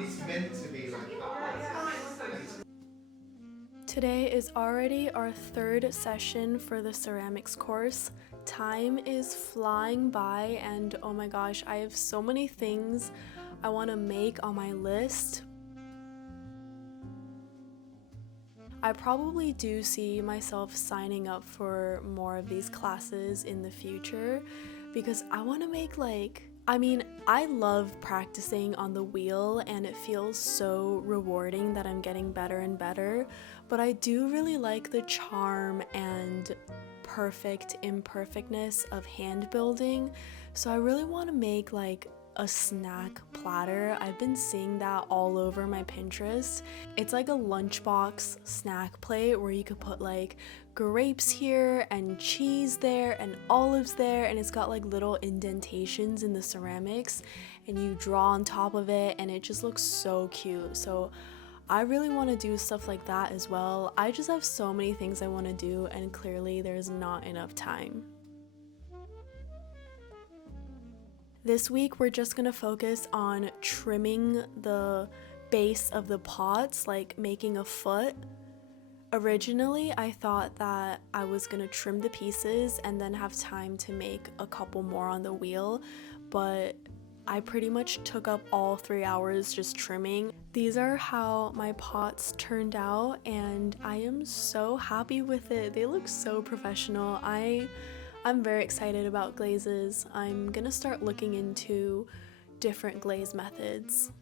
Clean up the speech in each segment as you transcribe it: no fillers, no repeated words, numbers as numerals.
It's meant to be like that. Today is already our third session for the ceramics course. Time is flying by and oh my gosh, I have so many things I want to make on my list. I probably do see myself signing up for more of these classes in the future because I want to make I love practicing on the wheel and it feels so rewarding that I'm getting better and better, but I do really like the charm and perfect imperfectness of hand building, so I really want to make like a snack platter. I've been seeing that all over my Pinterest. It's like a lunchbox snack plate where you could put like grapes here and cheese there and olives there, and it's got like little indentations in the ceramics and you draw on top of it and it just looks so cute. So I really want to do stuff like that as well. I just have so many things I want to do and clearly there's not enough time. This week we're just gonna focus on trimming the base of the pots, like making a foot. Originally I thought that I was gonna trim the pieces and then have time to make a couple more on the wheel, but I pretty much took up all 3 hours just trimming. These are how my pots turned out and I am so happy with it. They look so professional. I'm very excited about glazes. I'm gonna start looking into different glaze methods.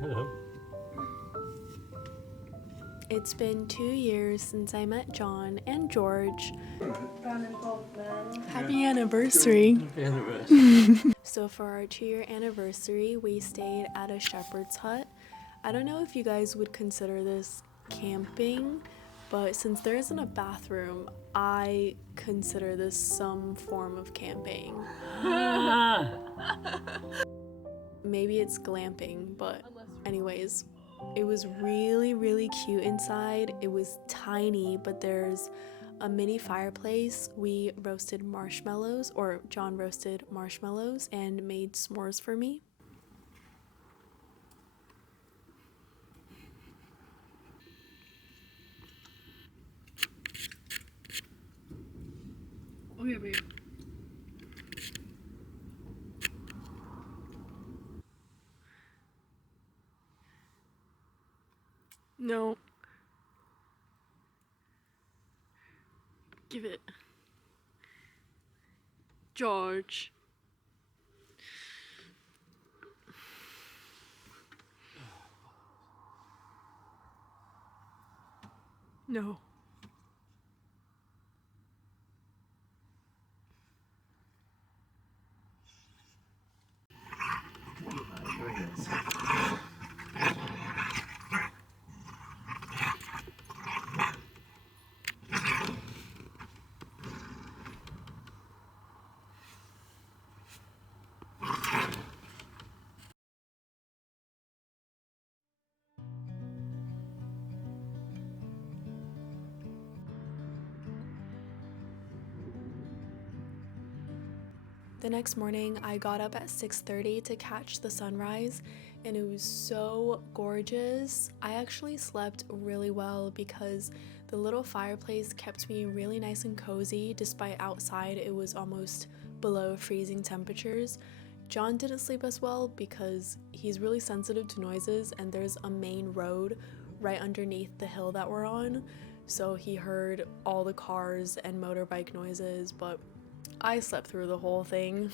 Hello. It's been 2 years since I met John and George. Happy anniversary! Happy anniversary. So for our 2-year anniversary, we stayed at a shepherd's hut. I don't know if you guys would consider this camping, but since there isn't a bathroom, I consider this some form of camping. Maybe it's glamping, but anyways, it was really, really cute inside. It was tiny, but there's a mini fireplace. We roasted marshmallows, or John roasted marshmallows and made s'mores for me. Oh yeah, babe. No. Give it. George. No. The next morning, I got up at 6:30 to catch the sunrise, and it was so gorgeous. I actually slept really well because the little fireplace kept me really nice and cozy despite outside it was almost below freezing temperatures. John didn't sleep as well because he's really sensitive to noises, and there's a main road right underneath the hill that we're on, so he heard all the cars and motorbike noises, but I slept through the whole thing.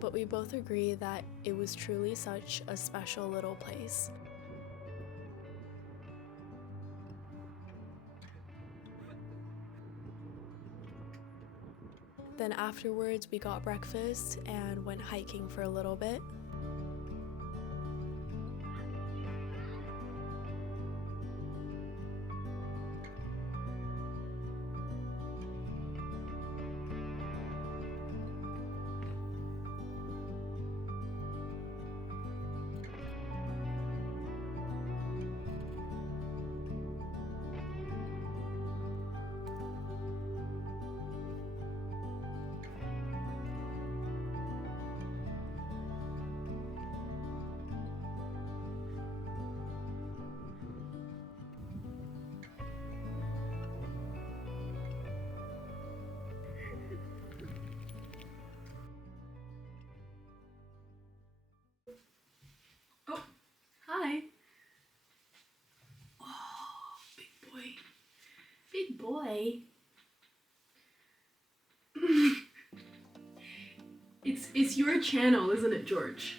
But we both agree that it was truly such a special little place. Then afterwards we got breakfast and went hiking for a little bit. Oh, hi. Oh, big boy. Big boy. It's your channel, isn't it, George?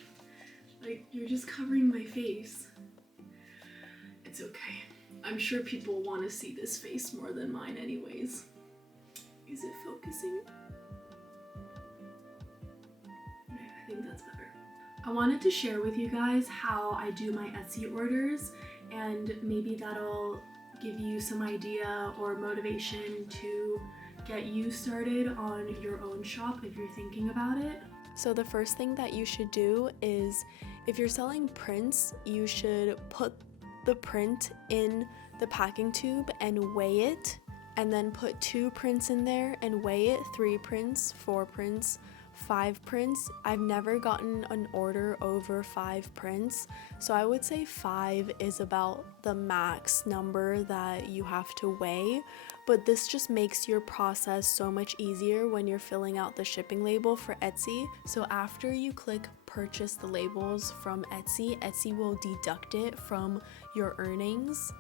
Like, you're just covering my face. It's okay. I'm sure people want to see this face more than mine anyways. Is it focusing? Okay, I think that's better. I wanted to share with you guys how I do my Etsy orders, and maybe that'll give you some idea or motivation to get you started on your own shop if you're thinking about it. So the first thing that you should do is, if you're selling prints, you should put the print in the packing tube and weigh it, and then put 2 prints in there and weigh it, 3 prints, 4 prints, 5 prints. I've never gotten an order over 5 prints, so I would say 5 is about the max number that you have to weigh, but this just makes your process so much easier when you're filling out the shipping label for Etsy. So after you click purchase the labels from Etsy, Etsy will deduct it from your earnings.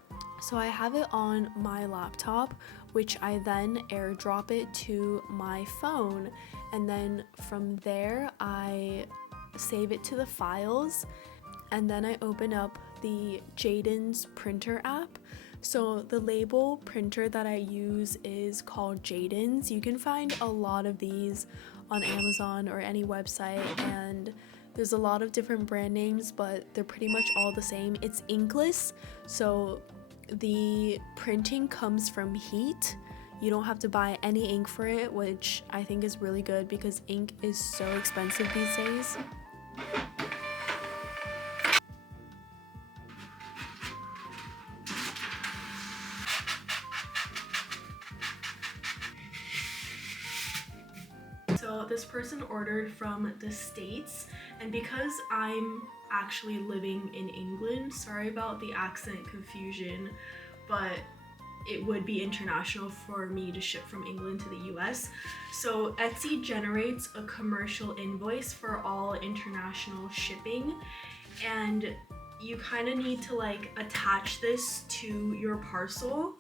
So I have it on my laptop, which I then airdrop it to my phone, and then from there I save it to the files, and then I open up the Jaden's printer app. So the label printer that I use is called Jaden's. You can find a lot of these on Amazon or any website, and there's a lot of different brand names, but they're pretty much all the same. It's inkless, so the printing comes from heat. You don't have to buy any ink for it, which I think is really good because ink is so expensive these days. So this person ordered from the States, and because I'm actually living in England, sorry about the accent confusion, but it would be international for me to ship from England to the US. So Etsy generates a commercial invoice for all international shipping, and you kind of need to like attach this to your parcel.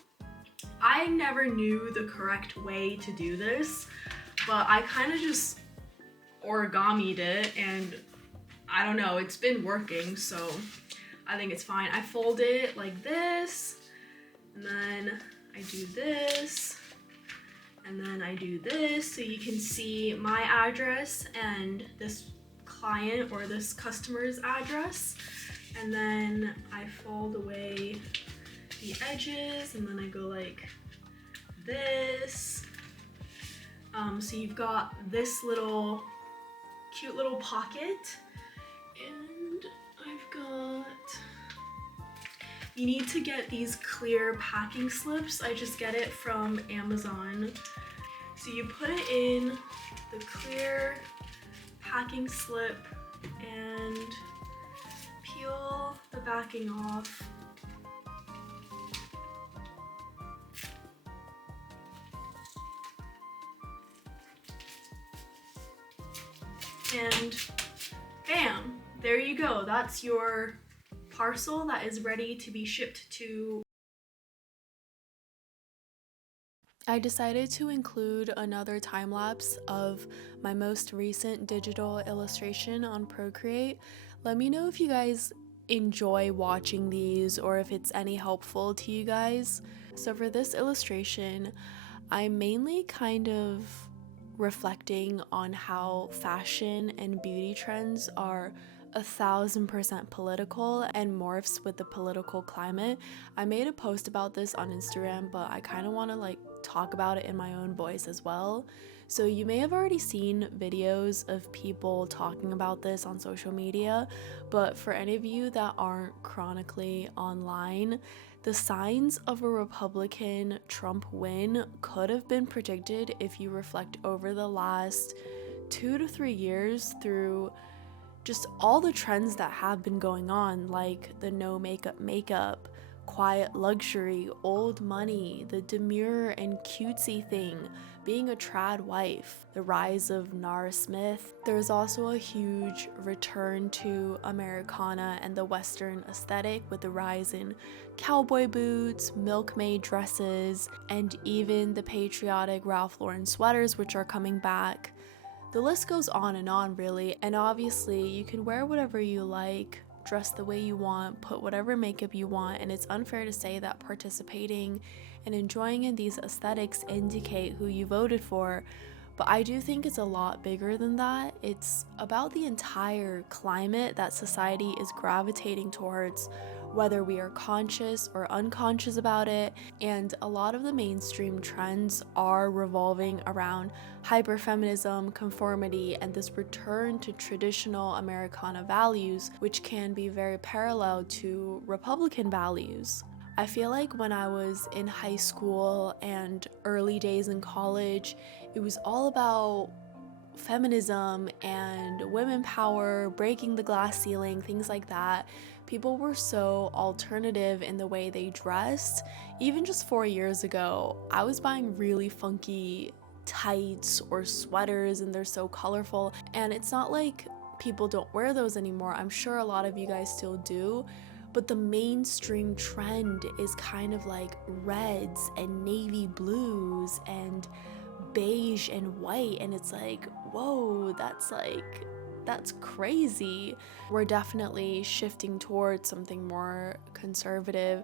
I never knew the correct way to do this, but I kind of just origami'd it, and I don't know, it's been working, so I think it's fine. I fold it like this, and then I do this, and then I do this, so you can see my address and this client or this customer's address, and then I fold away the edges, and then I go like this. So you've got this little cute little pocket, and I've got You need to get these clear packing slips. I just get it from Amazon. So you put it in the clear packing slip and peel the backing off. And bam, there you go. That's your parcel that is ready to be shipped to. I decided to include another time lapse of my most recent digital illustration on Procreate. Let me know if you guys enjoy watching these or if it's any helpful to you guys. So for this illustration, I'm mainly kind of reflecting on how fashion and beauty trends are 1000% political and morphs with the political climate. I made a post about this on Instagram, but I kind of want to like talk about it in my own voice as well. So you may have already seen videos of people talking about this on social media, but for any of you that aren't chronically online, the signs of a Republican Trump win could have been predicted if you reflect over the last 2 to 3 years through just all the trends that have been going on, like the no makeup, quiet luxury, old money, the demure and cutesy thing, being a trad wife, the rise of Nara Smith. There's also a huge return to Americana and the Western aesthetic with the rise in cowboy boots, milkmaid dresses, and even the patriotic Ralph Lauren sweaters, which are coming back. The list goes on and on, really, and obviously you can wear whatever you like, dress the way you want, put whatever makeup you want, and it's unfair to say that participating and enjoying in these aesthetics indicate who you voted for, but I do think it's a lot bigger than that. It's about the entire climate that society is gravitating towards, whether we are conscious or unconscious about it, and a lot of the mainstream trends are revolving around hyperfeminism, conformity, and this return to traditional Americana values, which can be very parallel to Republican values. I feel like when I was in high school and early days in college, it was all about feminism and women power, breaking the glass ceiling, things like that. People were so alternative in the way they dressed. Even just 4 years ago, I was buying really funky tights or sweaters and they're so colorful, and it's not like people don't wear those anymore. I'm sure a lot of you guys still do, but the mainstream trend is kind of like reds and navy blues and beige and white, and it's like, whoa, that's crazy. We're definitely shifting towards something more conservative.